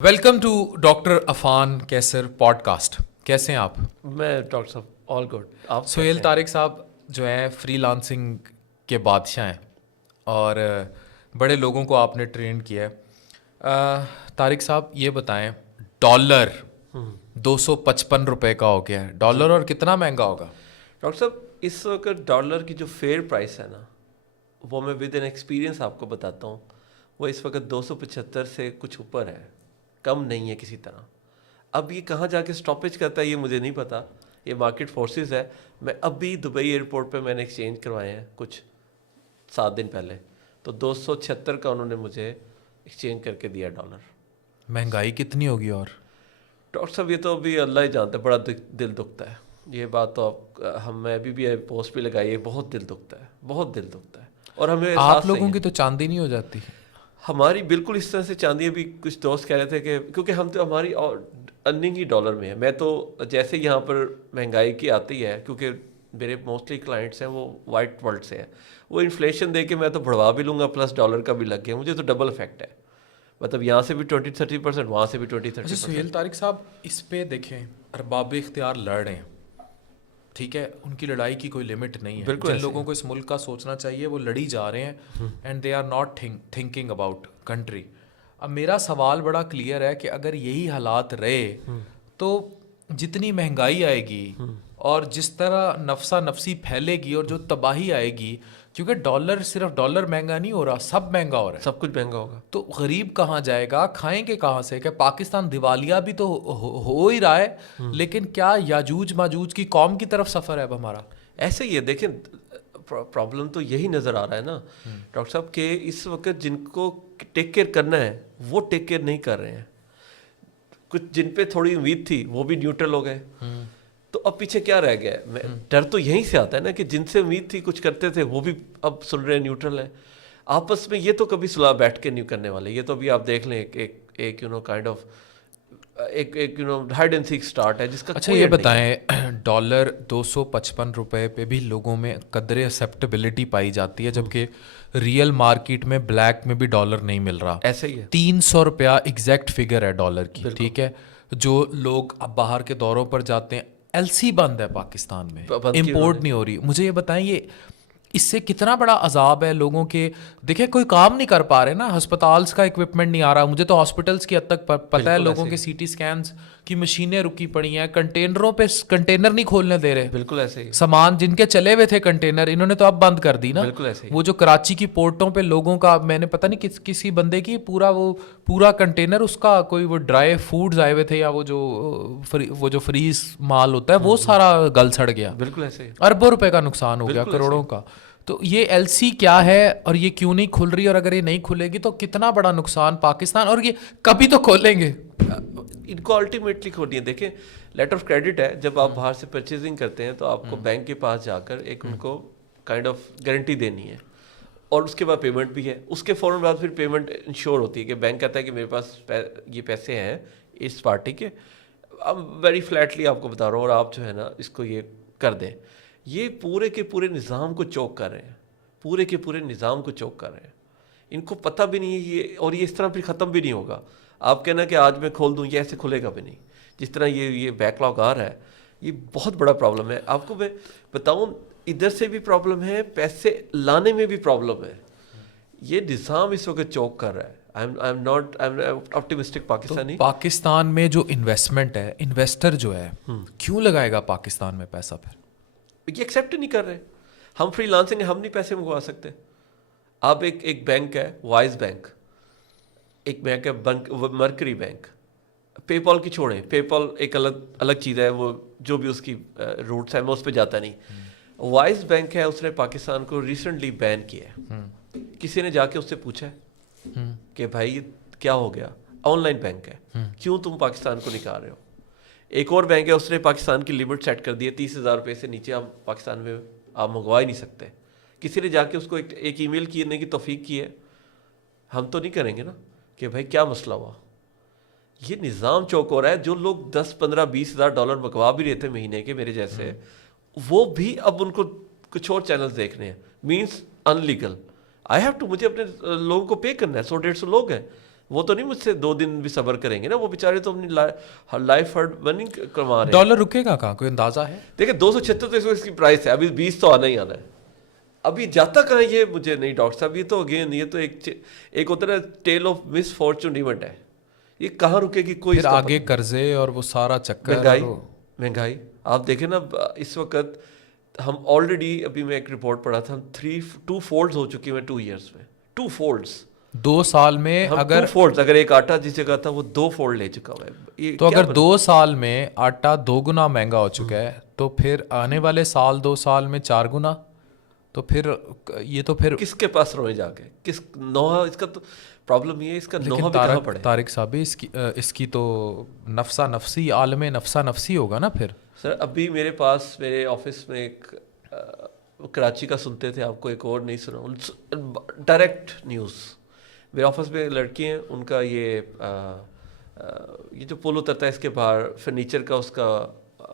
Welcome to doctor Afan Qaiser podcast. कैसे हैं आप? मैं डॉक्टर साहब ऑल गुड। आप सोहेल कैसे तारिक साहब जो हैं फ्रीलांसिंग के बादशाह हैं और बड़े लोगों को आपने ट्रेन किया है। तारिक साहब ये बताएं, डॉलर 255 रुपए का हो गया है डॉलर, और कितना महंगा होगा? डॉक्टर साहब, इस वक्त डॉलर की जो फेयर प्राइस है ना, वो मैं विद एन एक्सपीरियंस आपको बताता हूँ। वो इस वक्त 275 से कुछ ऊपर है, कम नहीं है किसी तरह। अब ये कहाँ जाके स्टॉपेज करता है ये मुझे नहीं पता, ये मार्केट फोर्सेस है। मैं अभी दुबई एयरपोर्ट पे मैंने एक्सचेंज करवाए हैं कुछ 7 दिन पहले, तो 276 का उन्होंने मुझे एक्सचेंज करके दिया डॉलर। महंगाई कितनी होगी? और डॉक्टर साहब ये तो अभी अल्लाह ही जानता है, बड़ा दिल दुखता है। ये बात तो आप मैं अभी भी पोस्ट भी लगाई है, बहुत दिल दुखता है, बहुत दिल दुखता है। और हमें आप लोगों की तो चांदी नहीं हो जाती? हमारी बिल्कुल इस तरह से चांदी है। भी कुछ दोस्त कह रहे थे कि क्योंकि हम तो हमारी अर्निंग ही डॉलर में है। मैं तो जैसे यहाँ पर महंगाई की आती है, क्योंकि मेरे मोस्टली क्लाइंट्स हैं वो वाइट वर्ल्ड से हैं, वो इन्फ्लेशन दे के मैं तो बढ़वा भी लूँगा, प्लस डॉलर का भी लग गया, मुझे तो डबल इफेक्ट है। मतलब यहाँ से भी 20-30%, वहाँ से भी 20-30%। अच्छा सुहेल तारिक साहब, इस पे देखें, अरबाब इख्तियार लड़ रहे हैं, ठीक है, उनकी लड़ाई की कोई लिमिट नहीं है। जिन लोगों को इस मुल्क का सोचना चाहिए वो लड़ी जा रहे हैं, and they are not thinking about country. अब मेरा सवाल बड़ा क्लियर है कि अगर यही हालात रहे तो जितनी महंगाई आएगी और जिस तरह नफसा नफसी फैलेगी और जो तबाही आएगी, क्योंकि डॉलर, सिर्फ डॉलर महंगा नहीं हो रहा, सब महंगा हो रहा है, सब कुछ महंगा होगा, तो गरीब कहाँ जाएगा, खाएंगे कहाँ से? क्या पाकिस्तान दिवालिया भी तो हो ही रहा है, लेकिन क्या याजूज माजूज की कौम की तरफ सफ़र है अब हमारा? ऐसे ही है। देखें, प्रॉब्लम तो यही नज़र आ रहा है ना डॉक्टर साहब के इस वक्त जिनको टेक केयर करना है वो टेक केयर नहीं कर रहे हैं। कुछ जिन पे थोड़ी उम्मीद थी वो भी न्यूट्रल हो गए, तो अब पीछे क्या रह गया है? डर तो यहीं से आता है ना कि जिनसे उम्मीद थी कुछ करते थे वो भी अब सुन रहे हैं, न्यूट्रल है। आपस में ये तो कभी सुलह बैठ के नहीं करने वाले। ये तो अभी आप देख लें एक यू नो काइंड ऑफ एक you know hide and seek start है जिसका। अच्छा ये बताएं, डॉलर 255 रुपए पे भी लोगों में कदर एक्सेप्टेबिलिटी पाई जाती है, जबकि रियल मार्केट में ब्लैक में भी डॉलर नहीं मिल रहा। ऐसे ही है, 300 रुपया एग्जैक्ट फिगर है डॉलर की, ठीक है। जो लोग अब बाहर के दौरों पर जाते हैं, एलसी बंद है पाकिस्तान में, इंपोर्ट नहीं हो रही। मुझे ये बताएं, ये इससे कितना बड़ा अजाब है लोगों के। देखिए कोई काम नहीं कर पा रहे ना, हस्पताल्स का इक्विपमेंट नहीं आ रहा। मुझे तो हॉस्पिटल्स की हद तक पता है, लोगों के सीटी स्कैन्स की मशीनें रुकी पड़ी हैं, कंटेनरों पे कंटेनर नहीं खोलने दे रहे। बिल्कुल ऐसे ही। सामान जिनके चले हुए थे कंटेनर, इन्होंने तो अब बंद कर दी ना। बिल्कुल ऐसे ही। वो जो कराची की पोर्टों पे लोगों का, मैंने पता नहीं किसी बंदे की पूरा कंटेनर, उसका कोई वो ड्राई फूड्स आए हुए थे या वो जो फ्रीज माल होता है वो सारा गल सड़ गया। बिल्कुल ऐसे ही। अरबों रुपए का नुकसान हो गया, करोड़ों का। तो ये एलसी क्या है और ये क्यों नहीं खुल रही, और अगर ये नहीं खुलेगी तो कितना बड़ा नुकसान पाकिस्तान, और ये कभी तो खोलेंगे। इनको अल्टीमेटली खोलनी है। देखें, लेटर ऑफ क्रेडिट है, जब आप बाहर से परचेजिंग करते हैं तो आपको बैंक के पास जाकर एक उनको काइंड ऑफ गारंटी देनी है, और उसके बाद पेमेंट भी है। उसके फ़ौरन बाद फिर पेमेंट इंश्योर होती है कि बैंक कहता है कि मेरे पास ये पैसे हैं इस पार्टी के। अब वेरी फ्लैटली आपको बता रहा हूँ, और आप जो है ना इसको ये कर दें। ये पूरे के पूरे निज़ाम को चोक कर रहे हैं, पूरे के पूरे निज़ाम को चोक कर रहे हैं। इनको पता भी नहीं है ये, और ये इस तरह फिर ख़त्म भी नहीं होगा। आप कहना कि आज मैं खोल दूँ, ये ऐसे खुलेगा भी नहीं। जिस तरह ये बैकलॉग आ रहा है, ये बहुत बड़ा प्रॉब्लम है। आपको मैं बताऊँ, इधर से भी प्रॉब्लम है, पैसे लाने में भी प्रॉब्लम है। ये निज़ाम इस वक्त चोक कर रहा है। I am not optimistic Pakistani. तो पाकिस्तान में जो इन्वेस्टमेंट है, इन्वेस्टर जो है क्यों लगाएगा पाकिस्तान में पैसा? फिर ये एक्सेप्ट नहीं कर रहे। हम फ्रीलांसिंग, हम नहीं पैसे मंगवा सकते। आप एक बैंक है वाइज बैंक, एक बैंक है मर्करी बैंक, पेपॉल की छोड़ें, पेपॉल एक अलग चीज़ है, वो जो भी उसकी रूट्स है मैं उस पर जाता नहीं। वाइज बैंक है, उसने पाकिस्तान को रिसेंटली बैन किया है। किसी ने जाके उससे पूछा है कि भाई ये क्या हो गया, ऑनलाइन बैंक है, क्यों तुम पाकिस्तान को निकाल रहे हो? एक और बैंक है, उसने पाकिस्तान की लिमिट सेट कर दी है, 30,000 रुपये से नीचे आप पाकिस्तान में आप मंगवा ही नहीं सकते। किसी ने जाके उसको एक ईमेल करने की तौफीक की है। हम तो नहीं करेंगे ना कि भाई क्या मसला हुआ। ये निज़ाम चौक हो रहा है। जो लोग 10, 15, 20,000 डॉलर मंगवा भी रहे थे महीने के, मेरे जैसे, वो भी अब उनको कुछ और चैनल्स देखने हैं, means illegal. I have to, मुझे अपने लोगों को पे करना है। 100-150 लोग हैं, وہ تو نہیں مجھ سے 2 دن بھی صبر کریں گے نا, وہ بیچارے تو اپنی لائف ارننگ کروا رہے ہیں. ڈالر رکے گا کہاں, کوئی اندازہ ہے؟ دیکھیں 276 تو اس کی پرائس ہے, ابھی 20 تو آنا ہی آنا ہے. ابھی جاتا کہاں یہ مجھے نہیں ڈاکٹر صاحب, یہ تو اگین یہ تو ایک ہوتا ہے نا tell of miss fortune event ہے, یہ کہاں رکے گی کوئی. پھر آگے قرضے اور وہ سارا چکر, مہنگائی آپ دیکھیں نا اس وقت ہم آلریڈی, ابھی میں ایک رپورٹ پڑھا تھا, ہم 2 فولڈز ہو چکی ہیں 2 ایئرس میں, 2 فولڈز 2 سال میں. اگر 2 فولڈز, اگر ایک آٹا جس جگہ تھا وہ 2 فولڈ لے چکا ہوا ہے. تو اگر 2 سال میں آٹا 2 گنا مہنگا ہو چکا ہے, تو پھر آنے والے سال 2 سال میں 4 گنا, تو پھر یہ تو پھر کس کے پاس روئے جا کے, کس نوحہ, اس کا تو پرابلم یہ ہے, اس کا نوحہ بھی کہاں پڑے. طارق صاحب اس کی تو نفسا نفسی, عالم نفسا نفسی ہوگا نا پھر. سر ابھی میرے پاس, میرے آفس میں ایک کراچی کا سنتے تھے, آپ کو ایک اور نہیں سنا, ڈائریکٹ نیوز. میرے آفس میں لڑکی ہیں, ان کا یہ جو پول اترتا ہے اس کے باہر فرنیچر کا,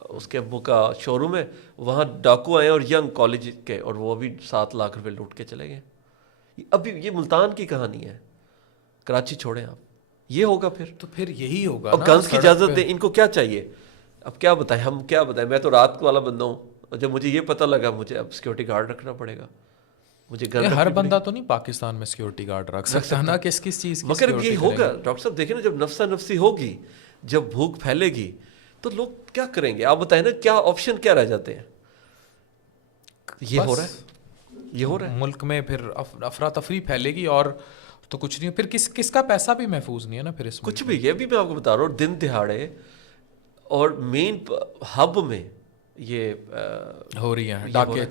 اس کے ابو کا شو روم ہے, وہاں ڈاکو آئے اور ینگ کالج کے, اور وہ بھی 7 لاکھ روپے لوٹ کے چلے گئے. ابھی یہ ملتان کی کہانی ہے, کراچی چھوڑیں آپ, یہ ہوگا پھر تو پھر یہی ہوگا. اب گنز کی اجازت دیں, ان کو کیا چاہیے, اب کیا بتائیں, ہم کیا بتائیں. میں تو رات والا بندہ ہوں, جب مجھے یہ پتہ لگا مجھے اب سیکورٹی گارڈ رکھنا پڑے گا. مجھے ہر بندہ تو نہیں پاکستان میں سیکورٹی گارڈ رکھ سکتا نا, کس چیز کی, مگر یہ ہوگا. ڈاکٹر صاحب دیکھیں نا, جب نفسا نفسی ہوگی, جب بھوک پھیلے گی, تو لوگ کیا کریں گے, آپ بتائیں نا, کیا آپشن کیا رہ جاتے ہیں. یہ ہو رہا ہے, یہ ہو رہا ہے ملک میں. پھر افراتفری پھیلے گی اور تو کچھ نہیں, پھر کس کا پیسہ بھی محفوظ نہیں ہے نا پھر اس میں کچھ بھی. یہ بھی میں آپ کو بتا رہا ہوں, دن دہاڑے اور مین ہب میں یہ ہو رہی ہیں ڈاکے,